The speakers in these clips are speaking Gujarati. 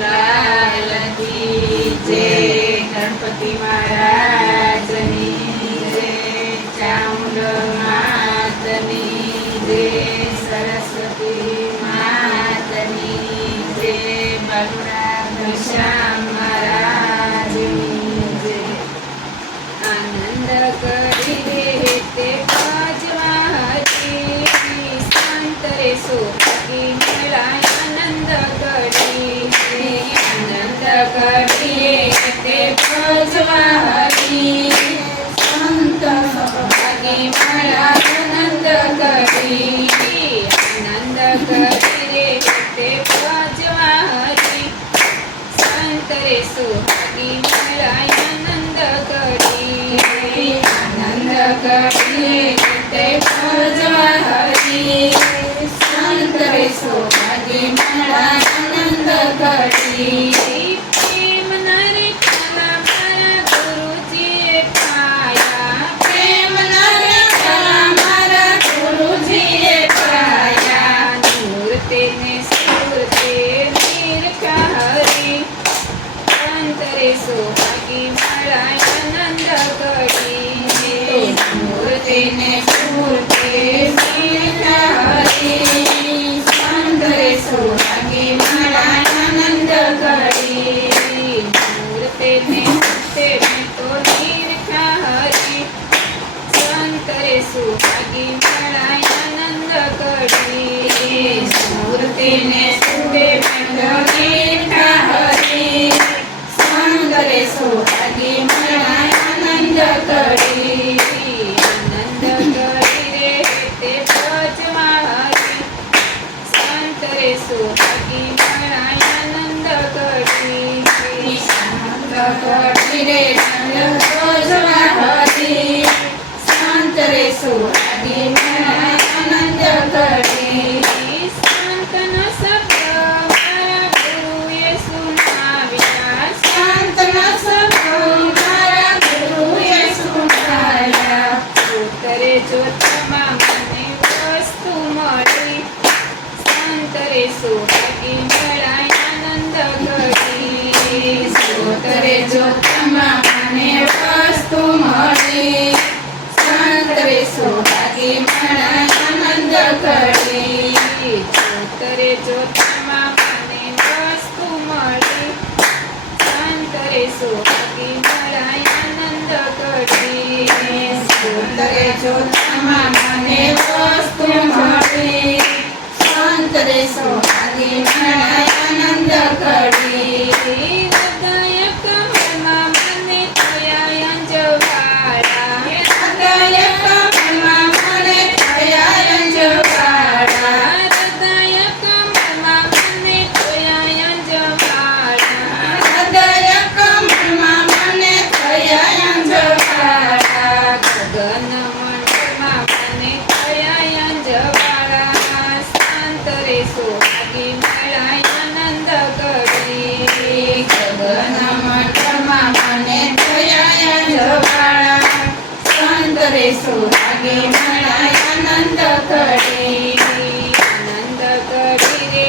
લાલ કી જય. ગણપતિ મહારાજની જય. ચામુંડ માતની જય. સરસ્વતી માતની જય. બલુરા ઘનશ્યામ મહારાજની જય. આનંદ કરી દે તે ભજવા હરી. સંત રે સુખી મેળાય આનંદ કરી. આનંદ કરીએ તે ભજવા હરી. સંત ભાગી મળા આનંદ કરી. આનંદ કરીએ તે ભજવા હરી. સંત રે સુહાગી મળાય આનંદ કરી. આનંદ કરીએ તે ભજવા હરી. સંત રે સુહાગી મળાય આનંદ કરી. પ્રેમ નરે કલા મારા ગુરુજીએ પાયા. પ્રેમ નરે કલા મારા ગુરુજીએ પાયા. મૂર્તે ને સુરતે નિરખા હરી. અંતરે સુહાગી મળાય આનંદ કરી. મૂર્તે ને સુરતે નિરખા હરી. અંતરે સુહાગી મળાય આનંદ કરી. મૂર્તે ને સુરતે તો નિરખા હરી. અંતરે સુહાગી મળાય આનંદ કરી. મૂર્તે ને સુરતે તો નિરખા હરી. સંતરે સુહાગી મળાય આનંદ કરી. આનંદ કરી રે તે ભજવા હરી. સંતરે સુહાગી મળાય આનંદ કરી. આનંદ કરી રે ભજવા હરી. સંતરે સુહાગી મળાય આનંદ કરી. સંતનો શબ્દ મારા ગુરુએ સુનાવ્યા. સંતનો શબ્દ મારા ગુરુએ સુનાવ્યા. ઉતરે જોતમાં મને વસ્તુ મળી. સંતરે સુહાગી મળાય આનંદ કરી. ઉતરે જોતમાં મને વસ્તુ મળી. સંતરે સુહાગી મળાય આનંદ કરી. ઉતરે જોતમાં મને વસ્તુ મળી. સંતરે સુહાગી મળાય આનંદ કરી. ઉતરે જોતમાં મને વસ્તુ મળી. સંતરે સુહાગી મળાય આનંદ કરી. હૃદય કમળમાં મને થયા અંજવાળા. હૃદય કમળમાં મને થયા અંજવાળા. હૃદય કમળમાં મને થયા અંજવાળા. હૃદય કમળમાં મને થયા અંજવાળા. ગગન મંડળમાં મને થયા અંજવાળા. સંતરે સુહાગી મળાય આનંદ કરી. ગગન મંડળમાં મને થયા અંજવાળા. સંતરે સુહાગી મળાય આનંદ કરી. આનંદ કરી રે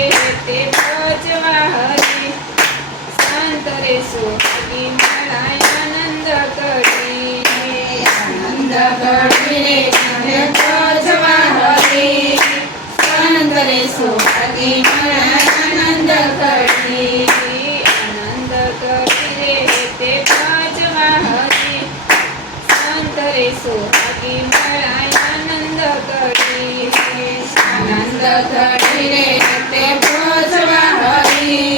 તે ભજવા હરી. સંતરે સુહાગી મળાય આનંદ કરી. આનંદ કરી રે ભજવા હરી. સંતરે સુહાગી મળાય આનંદ કરી. આનંદ કરી રે તે ભજવા હરી. સંતરે સુહાગી મળાય આનંદ કરી. આનંદ કરી રે તે ભજવા હરી.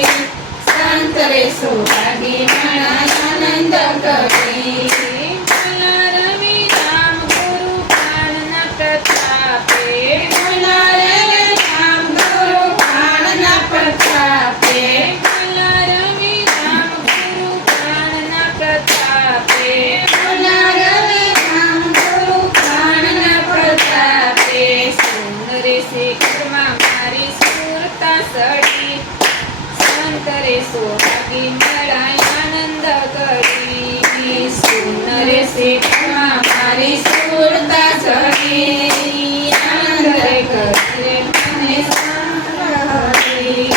સંતરે સુહાગી મળાય આનંદ કરી. બોલા રવિ રામ ગુરુ પ્રાણના પ્રતાપે. બોલા રવિ રામ ગુરુ પ્રાણના પ્રતાપે. બોલા રવિ રામ ગુરુ પ્રાણના પ્રતાપે. બોલા રવિ રામ ગુરુ પ્રાણના પ્રતાપે. સુંદરે શિખરમાં મારી સુરતા સડી. સંતરે સુહાગી મળાય આનંદ કરી. સુંદરે શિખરમાં મારી સુરતા સડી. આનંદ કરે મને સંગ હરી.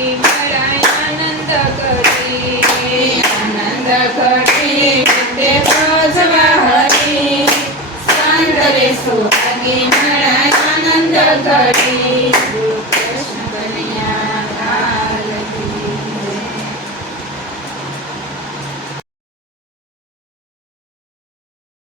સુહાગી મળાય આનંદ કરી આનંદ ઘડી તે પ્રજવા હરી સંત રે સુહાગી મળાય આનંદ ઘડી